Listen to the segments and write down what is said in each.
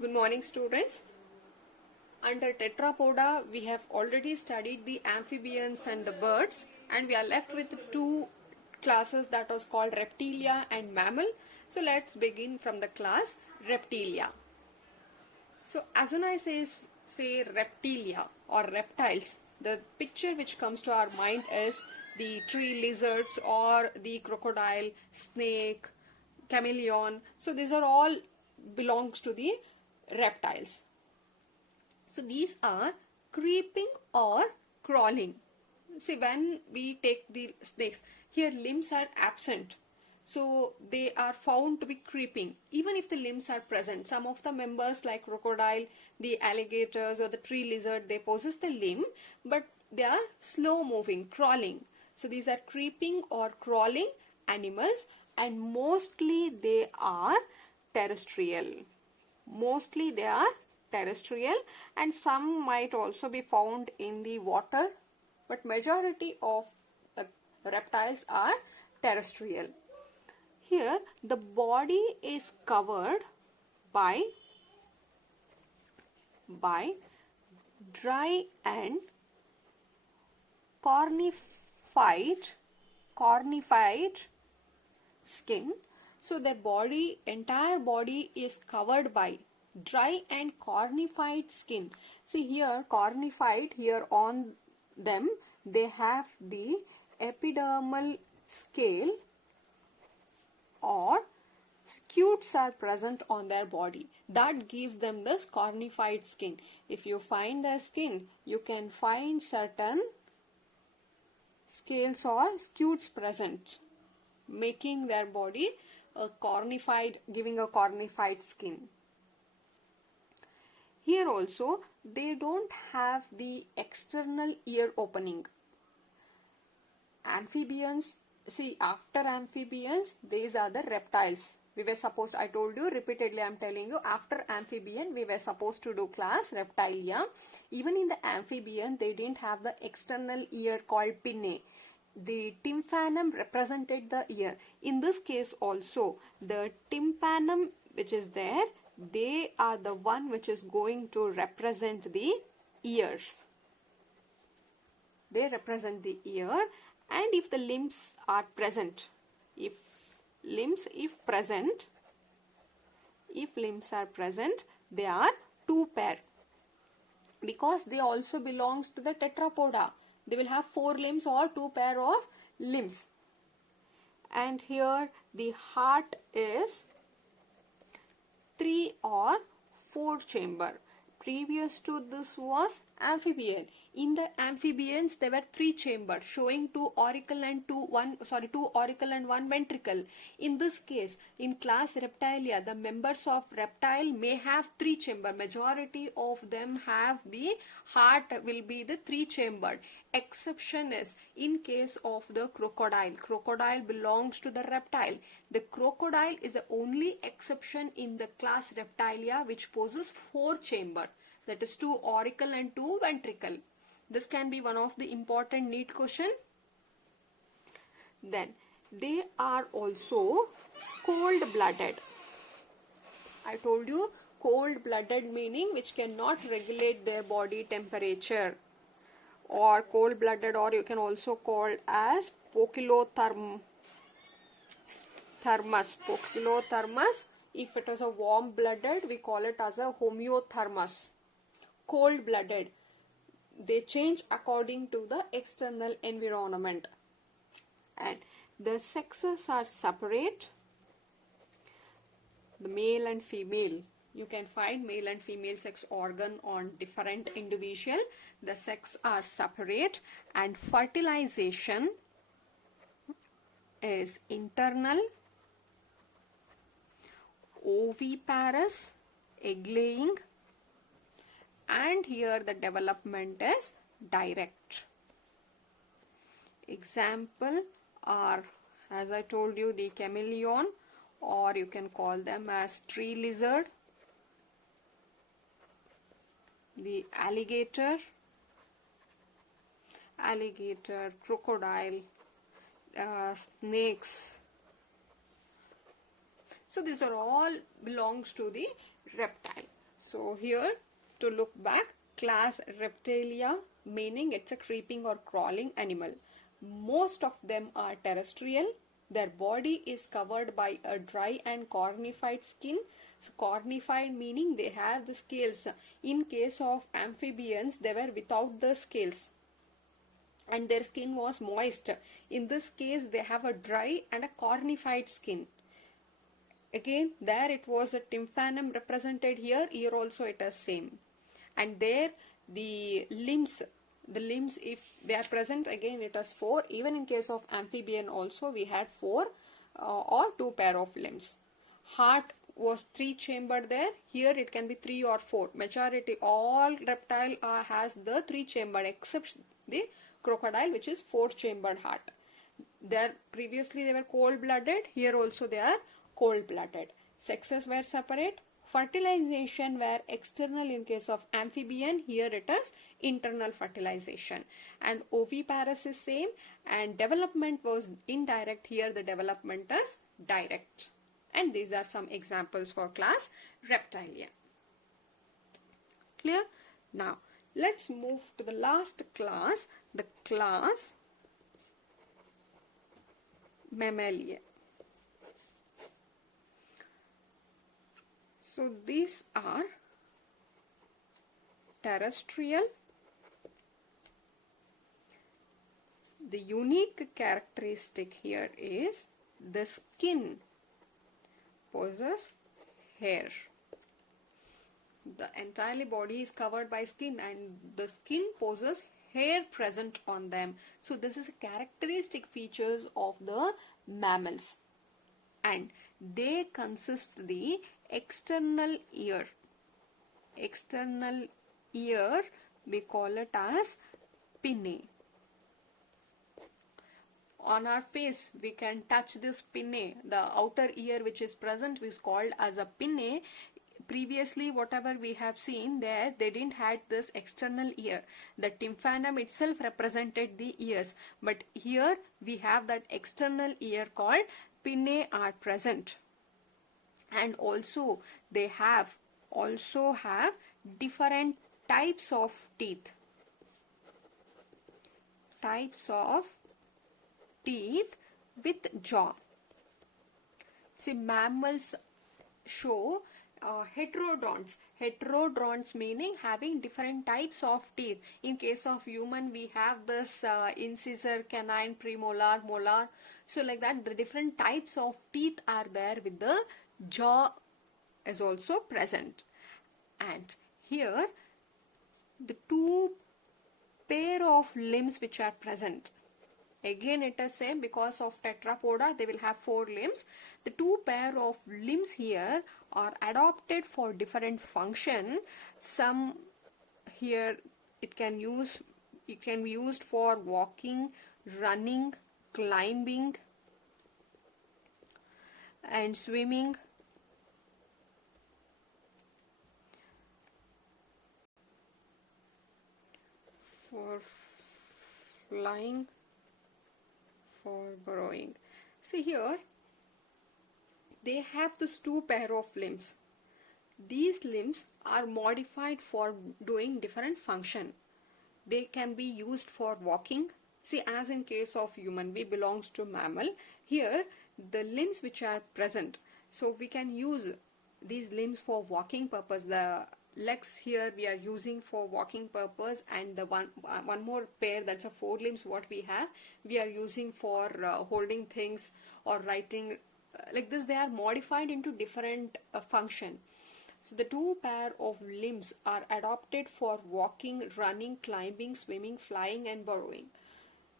Good morning, students. Under tetrapoda, we have already studied the amphibians and the birds, and we are left with two classes that was called reptilia and mammal. So let's begin from the class reptilia. So as soon as I say reptilia or reptiles, the picture which comes to our mind is the tree lizards or the crocodile, snake, chameleon. So these are all belongs to the reptiles. So these are creeping or crawling. See, when we take the snakes, here limbs are absent. So they are found to be creeping. Even if the limbs are present, some of the members like crocodile, the alligators or the tree lizard, they possess the limb, but they are slow moving, crawling. So these are creeping or crawling animals, and mostly they are terrestrial. Mostly they are terrestrial, and some might also be found in the water, but majority of the reptiles are terrestrial. Here the body is covered by dry and cornified skin. So their entire body is covered by dry and cornified skin. See here, cornified, here on them they have the epidermal scale or scutes are present on their body. That gives them this cornified skin. If you find their skin, you can find certain scales or scutes present, making their body giving a cornified skin. Here also, they don't have the external ear opening. Amphibians, see, after amphibians, these are the reptiles. We were supposed, I told you repeatedly, I am telling you, after amphibian, we were supposed to do class reptilia. Even in the amphibian, they didn't have the external ear called pinnae. The tympanum represented the ear. In this case also, the tympanum which is there, they are the one which is going to represent the ears. They represent the ear, and if the limbs are present, if limbs are present, they are two pair, because they also belongs to the tetrapoda. They will have 4 limbs or 2 pair of limbs. And here the heart is 3 or 4 chamber. Previous to this was amphibian. In the amphibians there were 3 chambers, showing 2 auricle and 2 auricle and 1 ventricle. In this case, in class reptilia, the members of reptile may have 3 chamber. Majority of them have the heart will be the 3 chambered. Exception is in case of the crocodile. Crocodile belongs to the reptile. The crocodile is the only exception in the class reptilia which possesses 4 chamber. That is 2 auricle and 2 ventricle. This can be one of the important NEET question. Then they are also cold-blooded. I told you cold-blooded meaning which cannot regulate their body temperature, or cold-blooded, or you can also call as poikilothermus. Poikilothermus. If it is a warm-blooded, we call it as a homeothermus. Cold-blooded, they change according to the external environment, and the sexes are separate. The male and female, you can find male and female sex organ on different individual. The sex are separate, and fertilization is internal, oviparous, egg laying, and here the development is direct. Example are, as I told you, the chameleon, or you can call them as tree lizard, the alligator, crocodile, snakes. So these are all belongs to the reptile. So here, to look back, class Reptilia, meaning it's a creeping or crawling animal. Most of them are terrestrial. Their body is covered by a dry and cornified skin. So cornified meaning they have the scales. In case of amphibians, they were without the scales and their skin was moist. In this case, they have a dry and a cornified skin. Again, there it was a tympanum represented here. Here also it is same. And there the limbs if they are present, again it is 4. Even in case of amphibian also we had 4 or 2 pair of limbs. Heart was 3 chambered there. Here it can be 3 or 4. Majority all reptile has the 3 chambered except the crocodile, which is 4 chambered heart. There previously they were cold blooded. Here also they are cold blooded. Sexes were separate. Fertilization were external in case of amphibian. Here it is internal fertilization. And oviparous is same, and development was indirect. Here the development is direct. And these are some examples for class Reptilia. Clear? Now let's move to the last class, the class Mammalia. So these are terrestrial. The unique characteristic here is the skin possesses hair. The entire body is covered by skin and the skin possesses hair present on them. So this is a characteristic features of the mammals, and they consist the external ear. External ear we call it as pinnae. On our face we can touch this pinnae. The outer ear which is present is called as a pinnae. Previously whatever we have seen there, they didn't had this external ear. The tympanum itself represented the ears, but here we have that external ear called pinnae are present. And also they have different types of teeth. Types of teeth with jaw. See, mammals show heterodonts. Heterodonts meaning having different types of teeth. In case of human we have this incisor, canine, premolar, molar. So like that the different types of teeth are there with the jaw is also present. And here the 2 pair of limbs which are present. Again it is same, because of tetrapoda they will have 4 limbs. The 2 pair of limbs here are adopted for different function. Some here it can be used for walking, running, climbing and swimming. For flying, for burrowing. See here, they have this 2 pair of limbs. These limbs are modified for doing different function. They can be used for walking. See, as in case of human, we belongs to mammal. Here, the limbs which are present. So we can use these limbs for walking purpose. The legs here we are using for walking purpose, and the one more pair, that's a 4 limbs what we have, we are using for holding things or writing. Like this they are modified into different function. So the 2 pair of limbs are adopted for walking, running, climbing, swimming, flying and burrowing.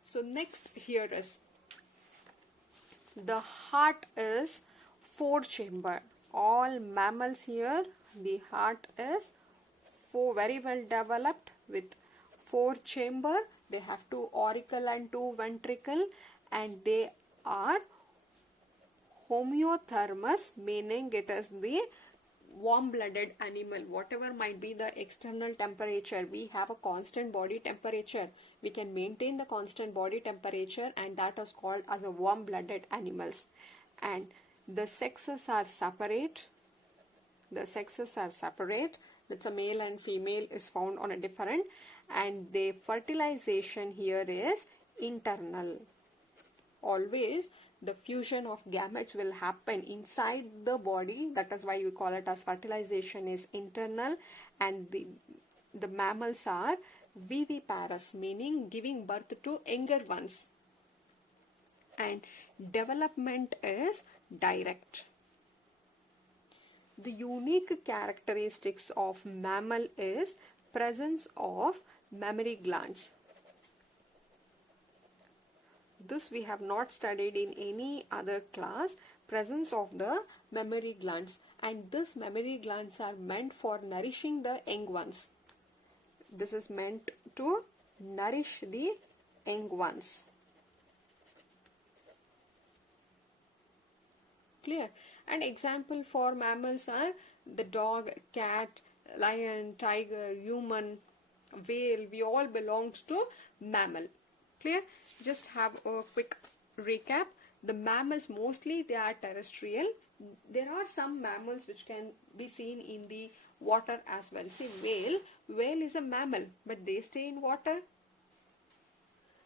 So next here is the heart is 4 chamber. All mammals here the heart is very well developed with 4 chamber. They have 2 auricle and 2 ventricle, and they are homeothermous, meaning it is the warm-blooded animal. Whatever might be the external temperature, we have a constant body temperature. We can maintain the constant body temperature, and that is called as a warm-blooded animals. And the sexes are separate. the sexes are separate. That's a male and female is found on a different, and the fertilization here is internal. Always the fusion of gametes will happen inside the body. That is why we call it as fertilization is internal. And the mammals are viviparous, meaning giving birth to younger ones, and development is direct. The unique characteristics of mammal is presence of mammary glands. This we have not studied in any other class. Presence of the mammary glands, and these mammary glands are meant for nourishing the young ones. This is meant to nourish the young ones. Clear? And example for mammals are the dog, cat, lion, tiger, human, whale. We all belongs to mammal. Clear? Just have a quick recap. The mammals mostly they are terrestrial. There are some mammals which can be seen in the water as well. See, whale is a mammal, but they stay in water.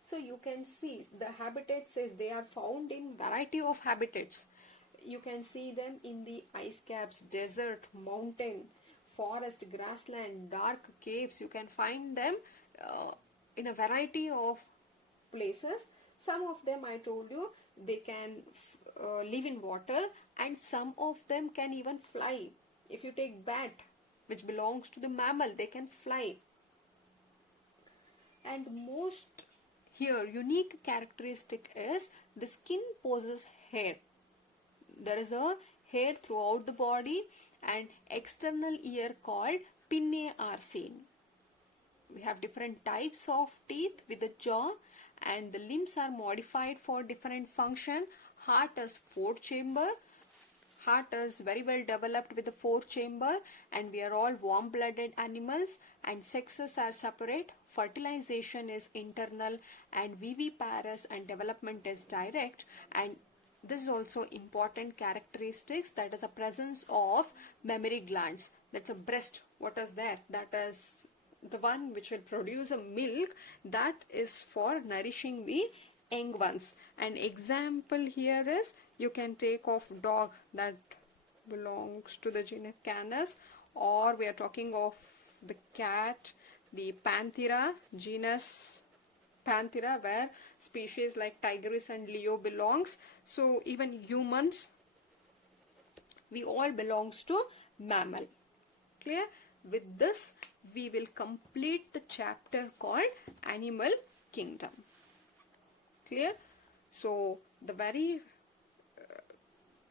So you can see the habitats is they are found in variety of habitats. You can see them in the ice caps, desert, mountain, forest, grassland, dark caves. You can find them in a variety of places. Some of them I told you they can live in water, and some of them can even fly. If you take bat, which belongs to the mammal, they can fly. And most here unique characteristic is the skin possesses hair. There is a hair throughout the body, and external ear called pinnae are seen. We have different types of teeth with the jaw, and the limbs are modified for different function. Heart is 4 chamber. Heart is very well developed with the 4 chamber, and we are all warm blooded animals, and sexes are separate. Fertilization is internal, and viviparous, and development is direct. And this is also important characteristics, that is a presence of mammary glands. That's a breast. What is there? That is the one which will produce a milk that is for nourishing the young ones. An example here is you can take of dog that belongs to the genus Canis, or we are talking of the cat, the Panthera, genus Panthera, where species like Tigris and Leo belongs. So even humans, we all belongs to mammal. Clear? With this, we will complete the chapter called Animal Kingdom. Clear? So the very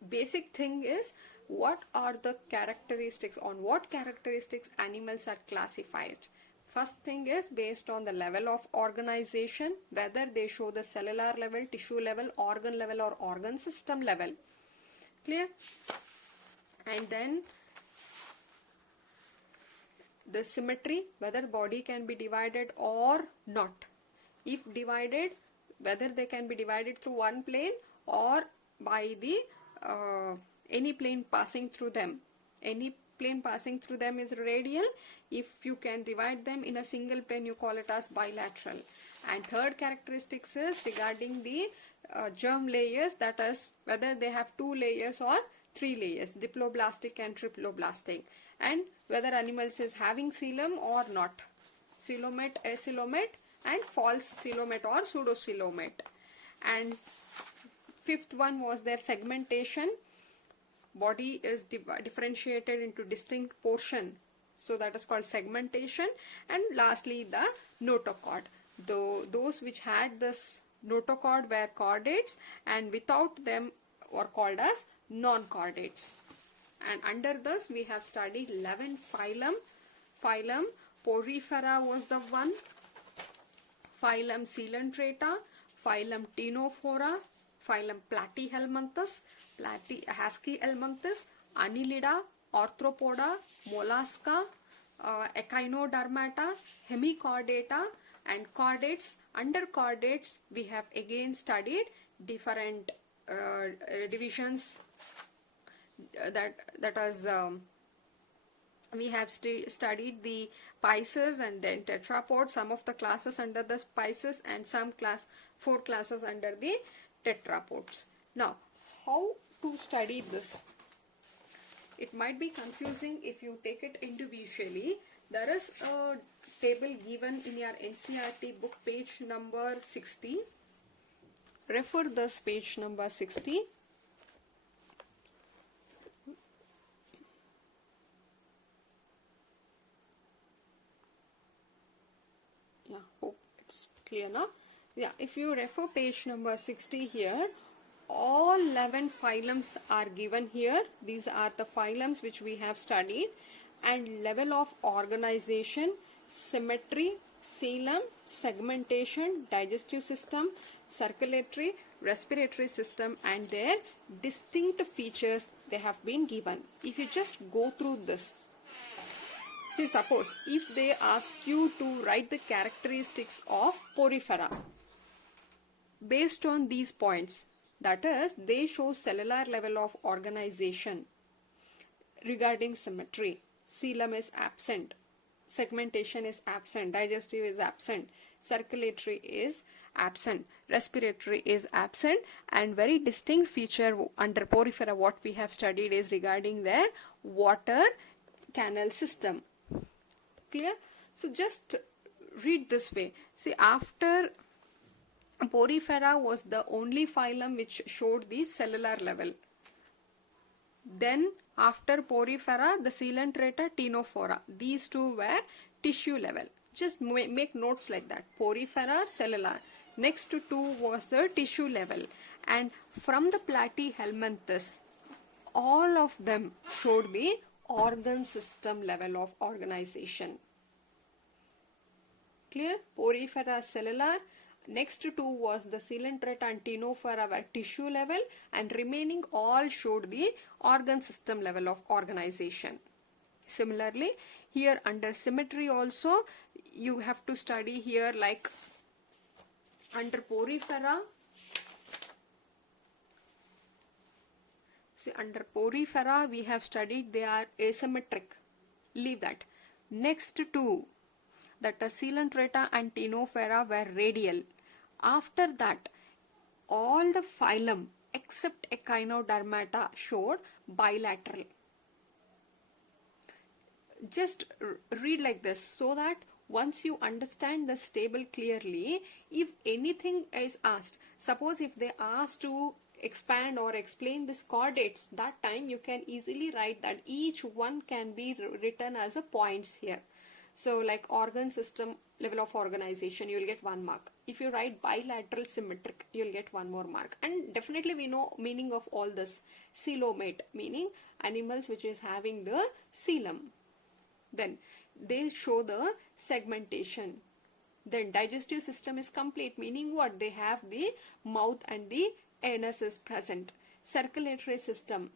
basic thing is, what are the characteristics, on what characteristics animals are classified. First thing is based on the level of organization, whether they show the cellular level, tissue level, organ level, or organ system level. Clear? And then the symmetry, whether body can be divided or not. If divided, whether they can be divided through one plane or by the any plane passing through them. Any plane passing through them is radial. If you can divide them in a single plane, you call it as bilateral. And third characteristics is regarding the germ layers, that is whether they have 2 layers or 3 layers, diploblastic and triploblastic, and whether animals is having coelom or not, coelomate, acoelomate, and false coelomate or pseudocoelomate. And fifth one was their segmentation. Body is differentiated into distinct portion, so that is called segmentation. And lastly, the notochord. Those which had this notochord were chordates, and without them were called as non-chordates. And under this we have studied 11 phylum. Phylum Porifera was the one, phylum Coelenterata, phylum Ctenophora, phylum Platyhelminthes, Haskellminthes, Annelida, Arthropoda, Mollusca, Echinodermata, Hemichordata, and chordates. Under chordates we have again studied different divisions, that is We have studied the Pisces and then tetrapods, some of the classes under the Pisces and some 4 classes under the tetrapods. Now, how to study this? It might be confusing if you take it individually. There is a table given in your NCERT book, page number 60. Refer this page number 60. Yeah, hope it's clear now. Yeah, if you refer page number 60 here, all 11 phylums are given here. These are the phylums which we have studied, and level of organization, symmetry, coelom, segmentation, digestive system, circulatory, respiratory system, and their distinct features they have been given. If you just go through this, see, suppose if they ask you to write the characteristics of porifera based on these points, that is, they show cellular level of organization regarding symmetry, coelom is absent, segmentation is absent, digestive is absent, circulatory is absent, respiratory is absent, and very distinct feature under porifera what we have studied is regarding their water canal system. Clear? So just read this way. See, after porifera was the only phylum which showed the cellular level. Then after porifera, the coelenterata, ctenophora. These two were tissue level. Just make notes like that. Porifera, cellular. Next to two was the tissue level. And from the platyhelminthes, all of them showed the organ system level of organization. Clear? Porifera, cellular. Next to two was the coelenterata and ctenophora were tissue level, and remaining all showed the organ system level of organization. Similarly, here under symmetry also you have to study here, like under porifera. See, under porifera we have studied they are asymmetric. Leave that. Next two, that the coelenterata and ctenophora were radial. After that, all the phylum except echinodermata showed bilateral. Just read like this so that once you understand this table clearly, if anything is asked, suppose if they ask to expand or explain this chordates, that time you can easily write that each one can be written as a points here. So like organ system level of organization, you will get 1 mark. If you write bilateral symmetric, you will get 1 more mark. And definitely we know meaning of all this. Coelomate, meaning animals which is having the coelom. Then they show the segmentation. Then digestive system is complete, meaning what? They have the mouth and the anus is present. Circulatory system,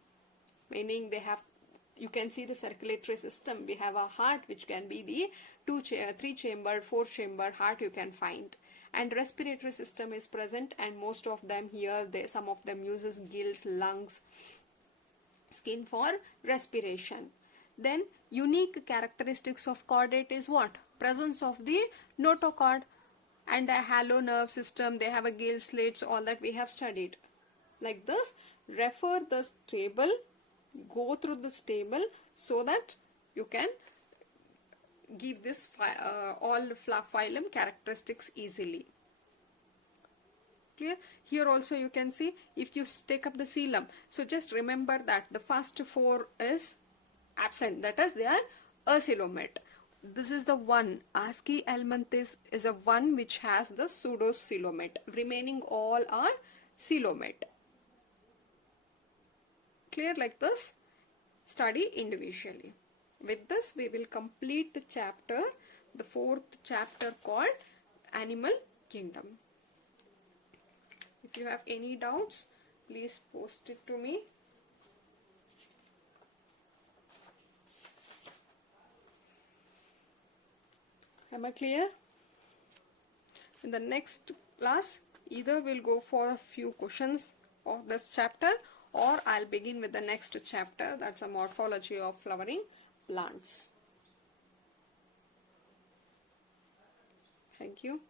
meaning they have, you can see the circulatory system. We have a heart which can be the 3-chambered, 4-chambered heart you can find. And respiratory system is present, and most of them here, some of them uses gills, lungs, skin for respiration. Then unique characteristics of chordate is what? Presence of the notochord and a halo nerve system. They have a gill slits, all that we have studied. Like this, refer this table, go through this table so that you can give this all phylum characteristics easily. Clear? Here also you can see, if you take up the coelom, so just remember that the first 4 is absent, that is they are acoelomate. This is the one, Aschelminthes is a one which has the pseudocoelomate. Remaining all are coelomate. Clear? Like this, study individually. With this we will complete the chapter, the 4th chapter called Animal Kingdom. If you have any doubts, please post it to me. Am I clear? In the next class, either we'll go for a few questions of this chapter, or I'll begin with the next chapter, that's a morphology of flowering. plants. Thank you.